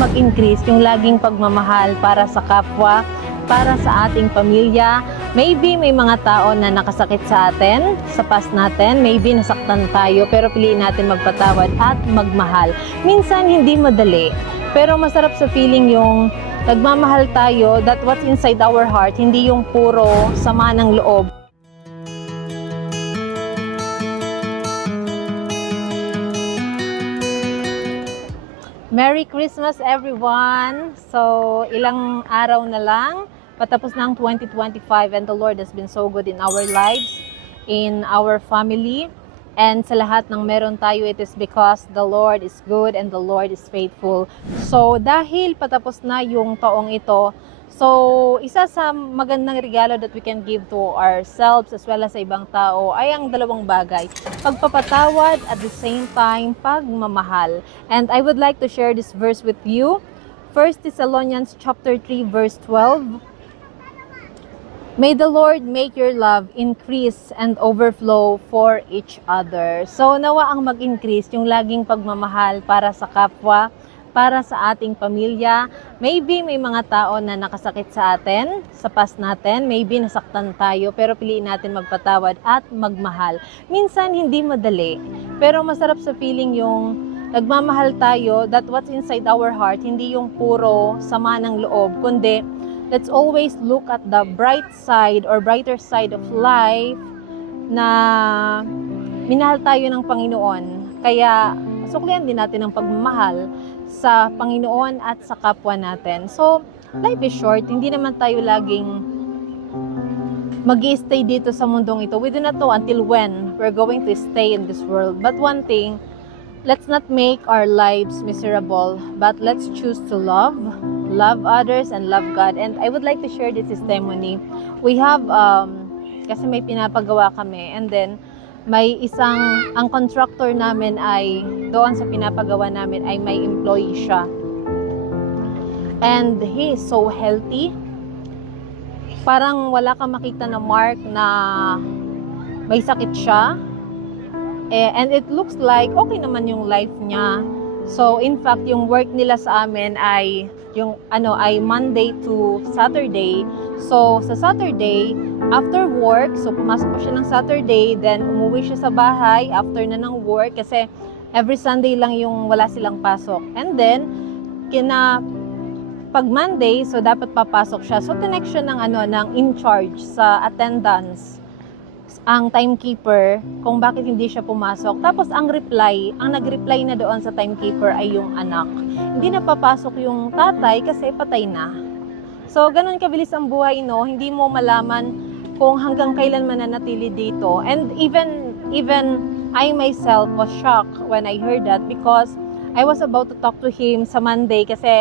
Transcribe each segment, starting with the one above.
mag-increase yung laging pagmamahal para sa kapwa, para sa ating pamilya. Maybe may mga tao na nakasakit sa atin, sa past natin, maybe nasaktan tayo, pero piliin natin magpatawad at magmahal. Minsan hindi madali, pero masarap sa feeling yung nagmamahal tayo, that what's inside our heart, hindi yung puro sama ng loob. Merry Christmas everyone! So, ilang araw na lang, patapos ng 2025, and the Lord has been so good in our lives, in our family, and sa lahat ng meron tayo, it is because the Lord is good and the Lord is faithful. So, dahil patapos na yung taong ito, so, isa sa magandang regalo that we can give to ourselves as well as sa ibang tao ay ang dalawang bagay. Pagpapatawad at the same time, pagmamahal. And I would like to share this verse with you. 1 Thessalonians chapter 3 verse 12. May the Lord make your love increase and overflow for each other. So, nawa ang mag-increase yung laging pagmamahal para sa kapwa, para sa ating pamilya. Maybe may mga tao na nakasakit sa atin, sa past natin, maybe nasaktan tayo, pero piliin natin magpatawad at magmahal. Minsan hindi madali, pero masarap sa feeling yung nagmamahal tayo, that what's inside our heart, hindi yung puro sama ng loob, kundi let's always look at the bright side or brighter side of life na minahal tayo ng Panginoon. Kaya suklian din natin ang pagmamahal sa Panginoon at sa kapwa natin. So, life is short. Hindi naman tayo laging mag-i-stay dito sa mundong ito. We do not know until when we're going to stay in this world. But one thing, let's not make our lives miserable, but let's choose to love others and love God. And I would like to share this testimony. We have, kasi may pinapagawa kami, and then ang contractor namin ay, doon sa pinapagawa namin ay may employee siya. And he is so healthy. Parang wala kang makita na mark na may sakit siya. And it looks like okay naman yung life niya. So, in fact, yung work nila sa amin ay ay Monday to Saturday. So, sa Saturday, after work, so pumasok po siya ng Saturday, then umuwi siya sa bahay after na ng work kasi every Sunday lang yung wala silang pasok. And then, pag Monday, so dapat papasok siya. So, tinext siya ng in charge sa attendance, ang timekeeper, kung bakit hindi siya pumasok. Tapos ang nag-reply na doon sa timekeeper ay yung anak. Hindi na papasok yung tatay kasi patay na. So, ganun kabilis ang buhay, no? Hindi mo malaman kung hanggang kailan mananatili dito. And even I myself was shocked when I heard that because I was about to talk to him sa Monday kasi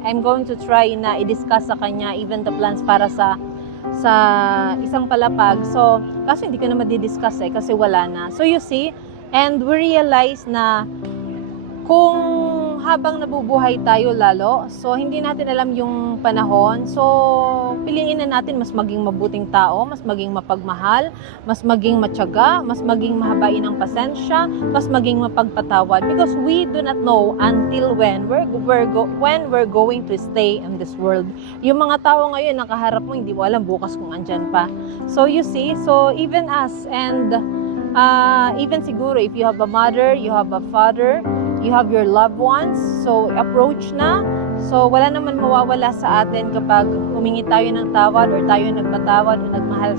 I'm going to try na i-discuss sa kanya even the plans para sa isang palapag. So, kaso hindi ko na madidiscuss kasi wala na. So, you see, and we realize na kung habang nabubuhay tayo lalo, so hindi natin alam yung panahon. So, piliin na natin mas maging mabuting tao, mas maging mapagmahal, mas maging matyaga, mas maging mahabain ang pasensya, mas maging mapagpatawad. Because we do not know until when we're going to stay in this world. Yung mga tao ngayon nakaharap mo, hindi mo alam bukas kung andyan pa. So, you see, so even us and even siguro if you have a mother, you have a father, you have your loved ones, so approach na. So wala naman mawawala sa atin kapag humingi tayo ng tawad or tayo nagpatawad o nagmahal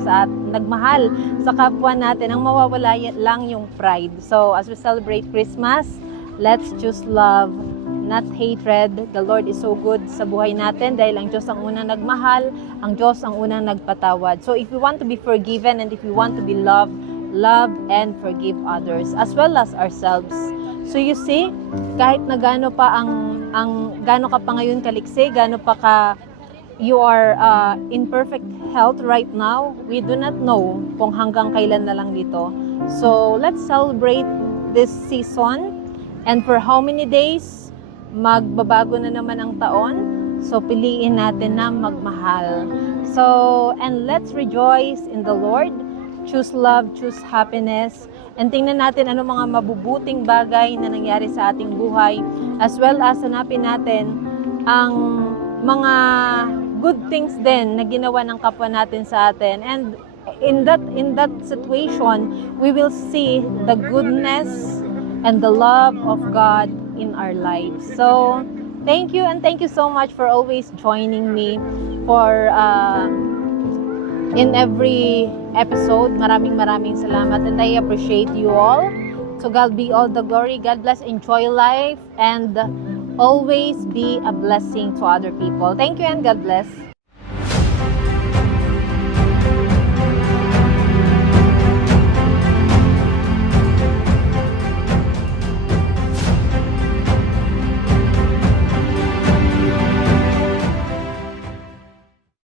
sa kapwa natin. Ang mawawala lang yung pride. So as we celebrate Christmas, let's choose love, not hatred. The Lord is so good sa buhay natin dahil ang Diyos ang unang nagmahal, ang Diyos ang unang nagpatawad. So if we want to be forgiven and if we want to be loved, love and forgive others as well as ourselves. So you see, kahit na gaano pa gaano ka pa ngayon kaliksi, gaano pa you are in perfect health right now, we do not know kung hanggang kailan na lang dito. So let's celebrate this season, and for how many days magbabago na naman ang taon. So piliin natin na magmahal. So and let's rejoice in the Lord. Choose love, choose happiness, and tingnan natin ano mga mabubuting bagay na nangyari sa ating buhay, as well as hanapin natin ang mga good things din na ginawa ng kapwa natin sa atin. And in that situation, we will see the goodness and the love of God in our lives. So, thank you, and thank you so much for always joining me for in every episode. Maraming salamat, and I appreciate you all. So God be all the glory. God bless. Enjoy life and always be a blessing to other people. Thank you, and God bless.